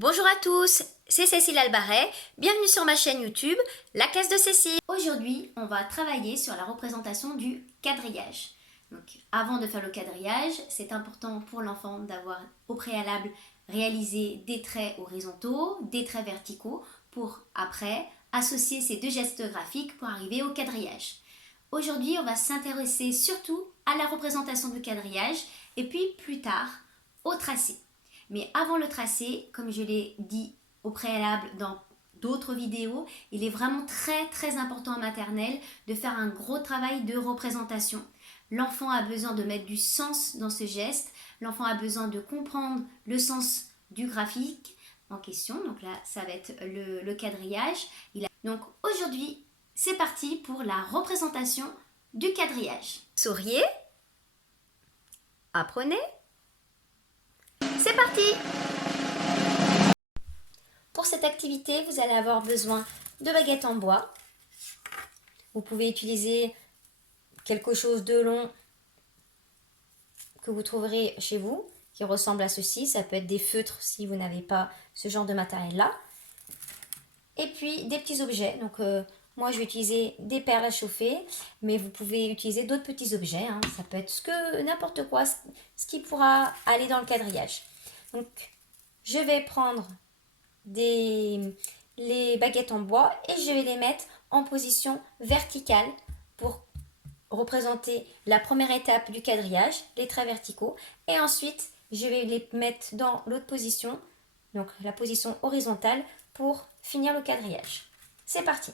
Bonjour à tous, c'est Cécile Albaret, bienvenue sur ma chaîne YouTube, la classe de Cécile. Aujourd'hui, on va travailler sur la représentation du quadrillage. Donc, avant de faire le quadrillage, c'est important pour l'enfant d'avoir au préalable réalisé des traits horizontaux, des traits verticaux, pour après associer ces deux gestes graphiques pour arriver au quadrillage. Aujourd'hui, on va s'intéresser surtout à la représentation du quadrillage et puis plus tard au tracé. Mais avant le tracé, comme je l'ai dit au préalable dans d'autres vidéos, il est vraiment très important en maternelle de faire un gros travail de représentation. L'enfant a besoin de mettre du sens dans ce geste, l'enfant a besoin de comprendre le sens du graphique en question, donc là ça va être le quadrillage. Donc aujourd'hui, c'est parti pour la représentation du quadrillage. Souriez, apprenez. C'est parti! Pour cette activité, vous allez avoir besoin de baguettes en bois. Vous pouvez utiliser quelque chose de long que vous trouverez chez vous, qui ressemble à ceci. Ça peut être des feutres si vous n'avez pas ce genre de matériel-là. Et puis des petits objets. Donc moi je vais utiliser des perles à chauffer, mais vous pouvez utiliser d'autres petits objets. Ça peut être n'importe quoi, ce qui pourra aller dans le quadrillage. Donc je vais prendre les baguettes en bois et je vais les mettre en position verticale pour représenter la première étape du quadrillage, les traits verticaux, et ensuite je vais les mettre dans l'autre position, donc la position horizontale, pour finir le quadrillage. C'est parti.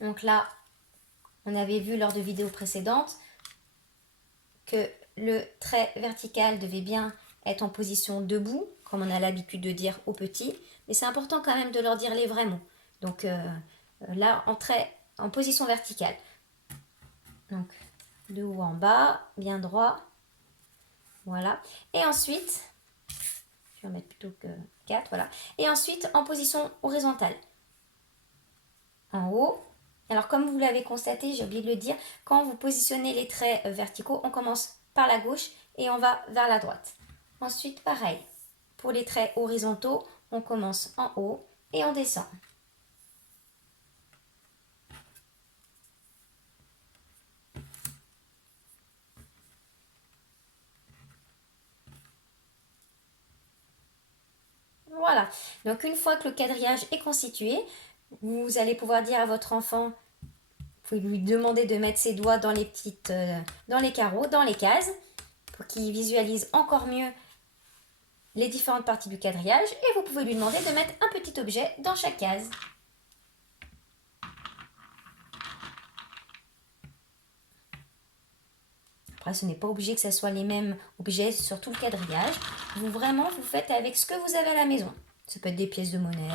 Donc là, on avait vu lors de vidéos précédentes que le trait vertical devait bien être en position debout, comme on a l'habitude de dire aux petits, mais c'est important quand même de leur dire les vrais mots. Donc là, en position verticale. Donc de haut en bas, bien droit. Voilà. Et ensuite, je vais en mettre plutôt que 4, voilà. Et ensuite, en position horizontale. En haut. Alors, comme vous l'avez constaté, j'ai oublié de le dire, quand vous positionnez les traits verticaux, on commence par la gauche et on va vers la droite. Ensuite, pareil. Pour les traits horizontaux, on commence en haut et on descend. Voilà. Donc, une fois que le quadrillage est constitué, vous allez pouvoir dire à votre enfant, vous pouvez lui demander de mettre ses doigts dans dans les carreaux, dans les cases, pour qu'il visualise encore mieux les différentes parties du quadrillage, et vous pouvez lui demander de mettre un petit objet dans chaque case. Après, ce n'est pas obligé que ce soit les mêmes objets sur tout le quadrillage. Vous faites avec ce que vous avez à la maison. Ça peut être des pièces de monnaie.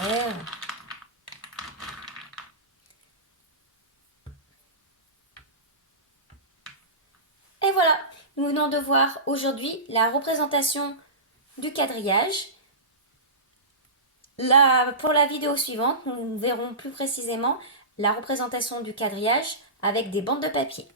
Et voilà, nous venons de voir aujourd'hui la représentation du quadrillage. Pour la vidéo suivante, nous verrons plus précisément la représentation du quadrillage avec des bandes de papier.